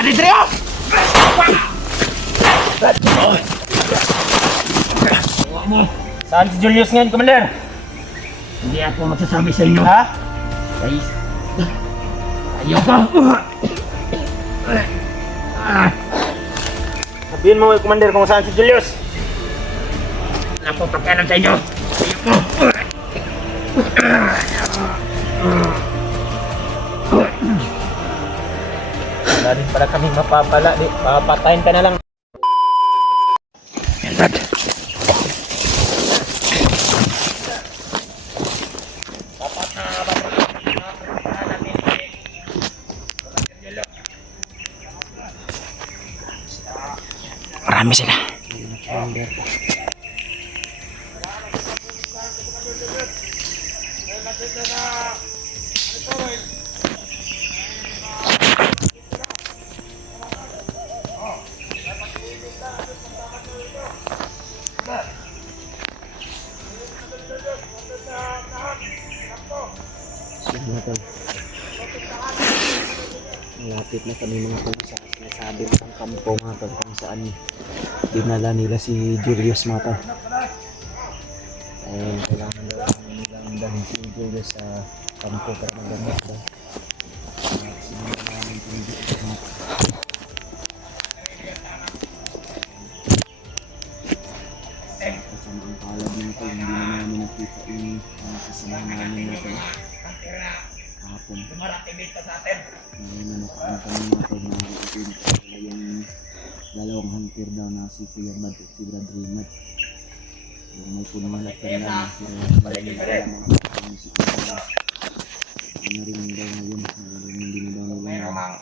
Dali, Trio! Saan si Julius ngayon, Commander? Hindi ako magsasabi sa inyo. Ha? Guys, ayoko. Sabihin mo, Commander, kung saan si Julius. Wala akong pakialam sa inyo. Ayoko. Wala rin pala kaming mapapala. Di, papatayin ka na lang. Yan, Brad. Marami sila. Malapit na kami mga tol sa sinasabi ng kampo mga tol kung saan dinala nila si Julius mga tol. Ayun, kailangan daw nilang dalhin si Julius sa kampo para magamot daw. Sinunod namin pinili ito mga tol. Kasama ang palad mga tol, hindi na namin nakita yung kasamahan namin mga tol. Kahapon. Ngayon na nakaan kami mga tol na wala yung dalawang hunter daw na si Kuya Mad at si Brad Rimad. Yung may punumalat ka na pero wala yung mga si Kuya. Ano rin daw ngayon, hindi na daw nila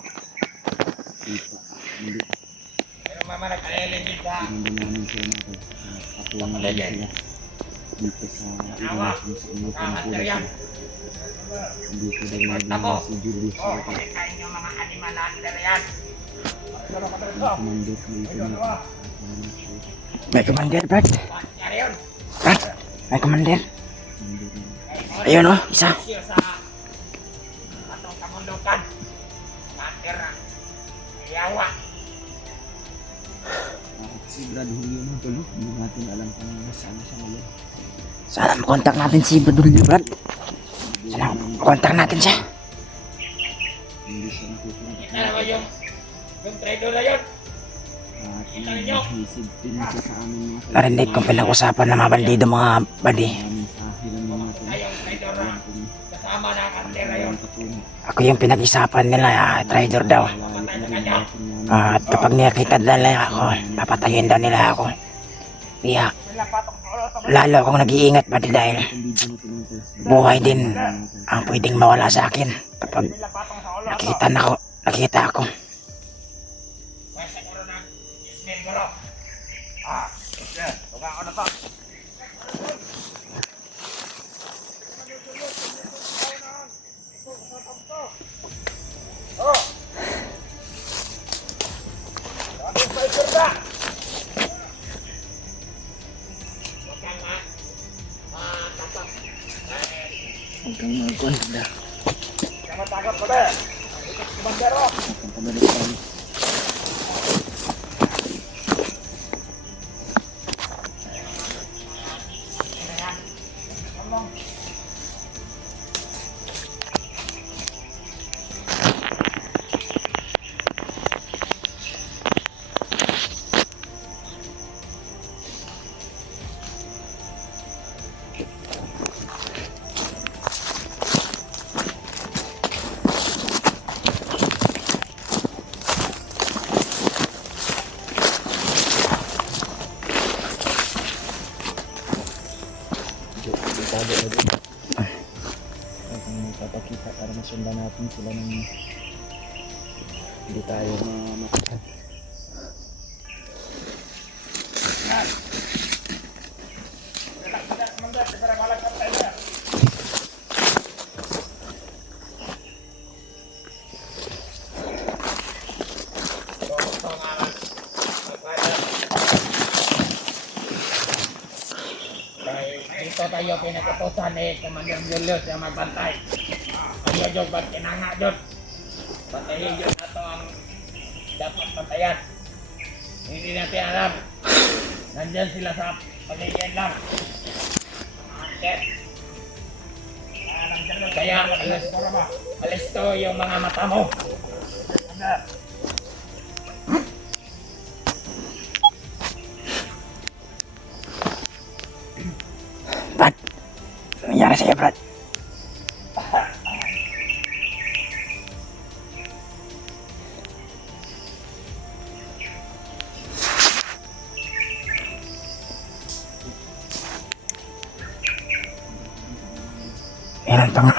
kita. Hindi. Pinanda namin sila mga tol. Patungan din sila dito sa ilang sa inyo pangkulat sila. Hindi ko daw naging si Julius sa ito. Commander dito na. May commander, Brad. Brad, may commander. Ayun, oh, isa. Si Brad Julio mga tol, hindi natin alam kung saan siya ngayon. Sana makontak natin si Badulyo, Brad. Sana makontak natin siya. Hindi siya nakukontak. Yung trader na yun. At message din siya sa amin mga tol. Narinig kong pinag-usapan ng mga bandido, mga badi. Mensahe lang mga tol. Kasama na kantera yun. Ako yung pinag-isapan nila, trader daw. At kapag nakita nila ako, papatayin daw nila ako. Kaya, lalo akong nag-iingat pati dahil buhay din ang pwedeng mawala sa akin kapag nakita ako. Hanggang magkwanda. Matagap ko ba? Bandero. Hanggang pabalik tayo. Tago na din. Magpapakita para masundan natin sila ng hindi tayo mamakitan. Dito tayo pinag-utosan Commander Julius yung magbantay. Ayaw Diyos, ba't kinanga Diyos? Patayin Diyos na ito ang dapat patayan. Hindi natin alam. Nandyan sila sa paligid lang. Hunter. Kaya alis to yung mga mata mo. Brad, ano nangyari sa'yo, Brad? Meron pa nga.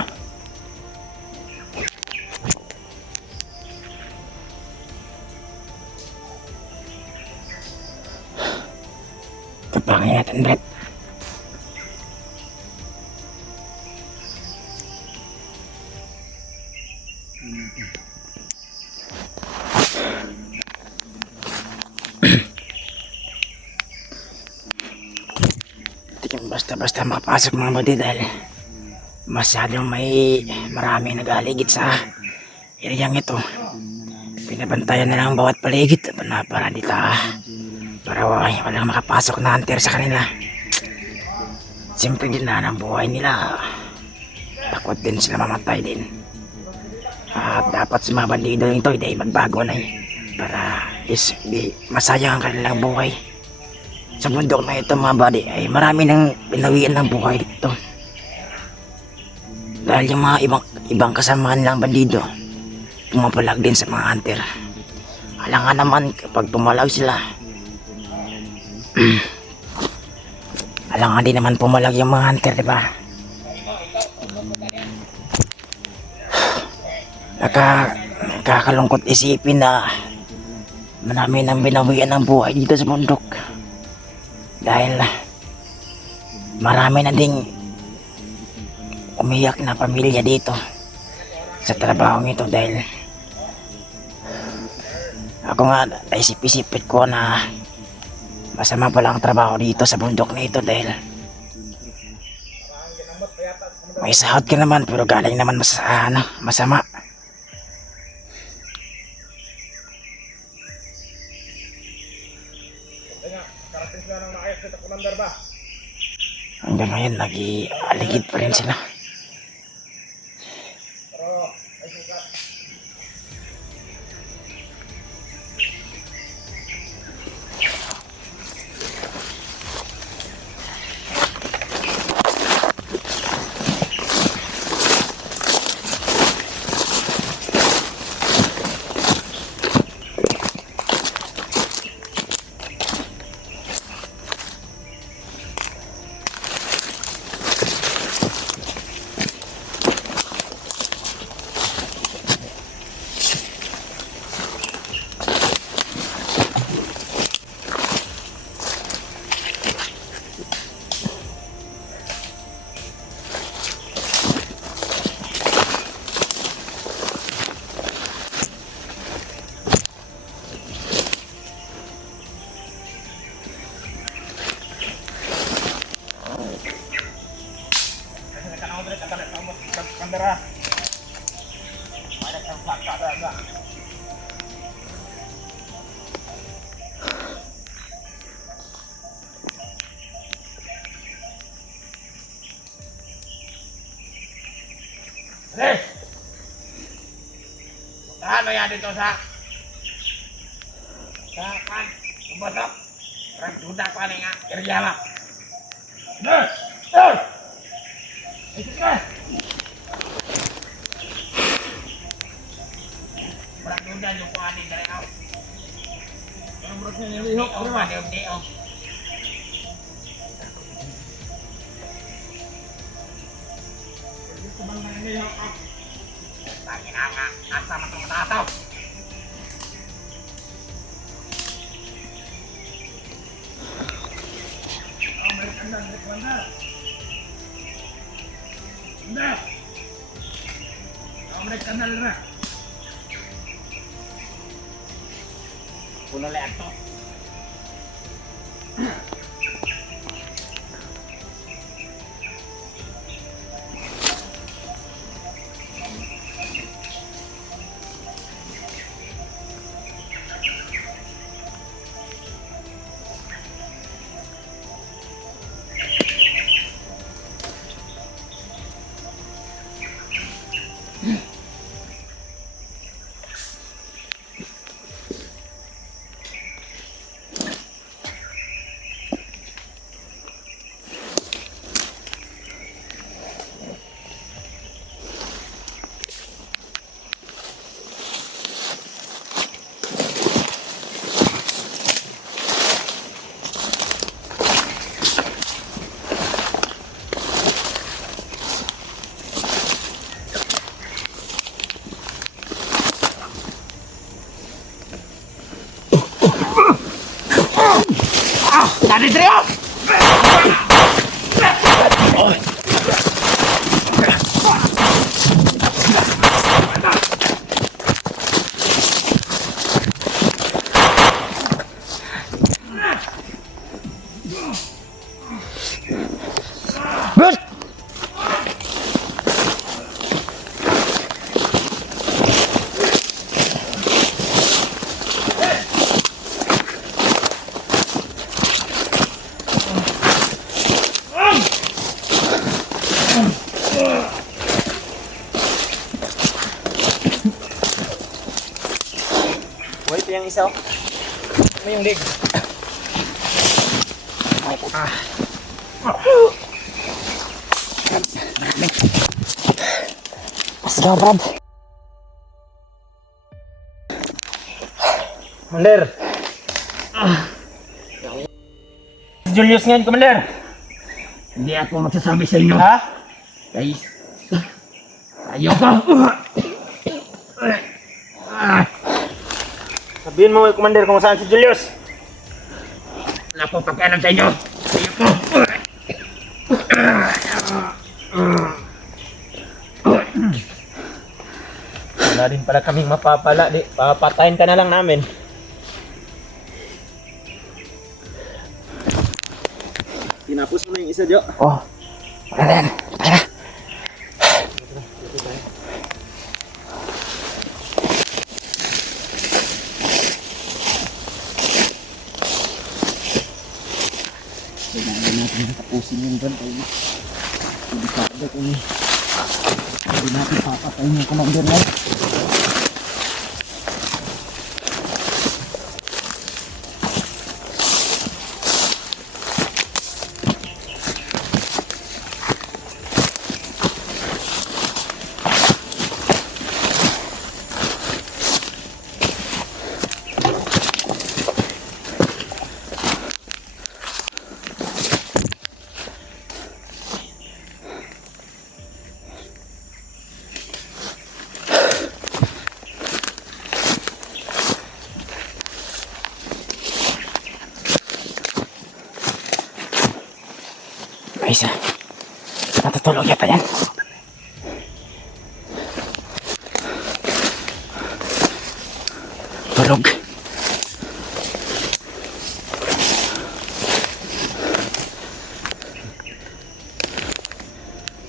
Tapangin natin, Brad. Hindi kang basta-basta makapasok mga buddy dahil masyadong maraming nag-aligid sa ereyang ito. Pinabantayan na lang ang bawat paligid para dito para walang makapasok na hunter sa kanila. Siyempre din na ang buhay nila. Takot din sila mamatay din. At dapat sa mga bandido ito hindi magbago na para di masayang ang kanilang buhay. Sa bundok na ito mga buddy ay marami nang binawian ng buhay dito. Dahil yung mga ibang kasamaan lang bandido pumapalag din sa mga hunter. Alangan naman kapag pumalag sila alangan din naman pumalag yung mga hunter, diba? Nakakalungkot isipin na marami nang binawian ng buhay dito sa bundok dahil marami na ding umiyak na pamilya dito sa trabaho nito dahil ako nga naisip-isipit ko na masama pala ang trabaho dito sa bundok na ito dahil may sahod ka naman pero galing naman masama. Hanggang ngayon nag-aligid pa rin sila. Tres! Ano yan dito sa kan? Tumbasok? Parang dudak pa nga. Kerja lah. Dur! Dur! Ikut ka! Parang dudak yung kuhanin dari ako. Ang buruknya nilihok. Ang maniom-niom. Lagi nga, asa matataw. Kanal na. Puno leak to. isa oh. Ano yung leg? Let's go, Brad. Commander! Julius ngayon, Commander! Hindi ako magsasabi sa inyo. Ha? Guys, ayoko. Sabihin mo, Commander, kung saan si Julius. Wala akong pakialam sa inyo. Ayoko. Wala din pala kaming mapapala. Di, papatayin ka na lang namin. Tinapos mo na yung isa, Jo. Oh, wala na yan. Kaya na. Kailangan natin tapusin yung dyan. Hindi ka agad kung hindi natin papatayin yung commander na. May isa. Natutulog yata yan. Tulog.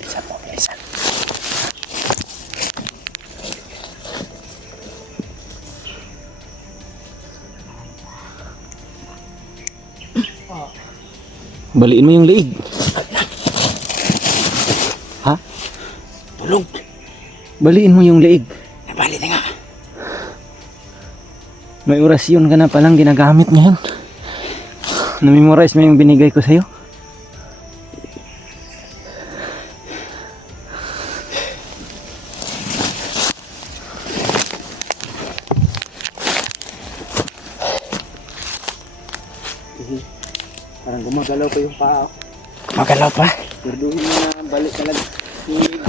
Isa po, isa. Baliin mo yung leeg. Ha? Tulog. Baliin mo yung leeg. Nabali na nga. May orasyon ka na palang ginagamit ngayon. Na-memorize mo yung binigay ko sa'yo. Parang gumagalaw pa yung paa. Magalaw pa. Turduhin mo na balik talaga. Yung leeg.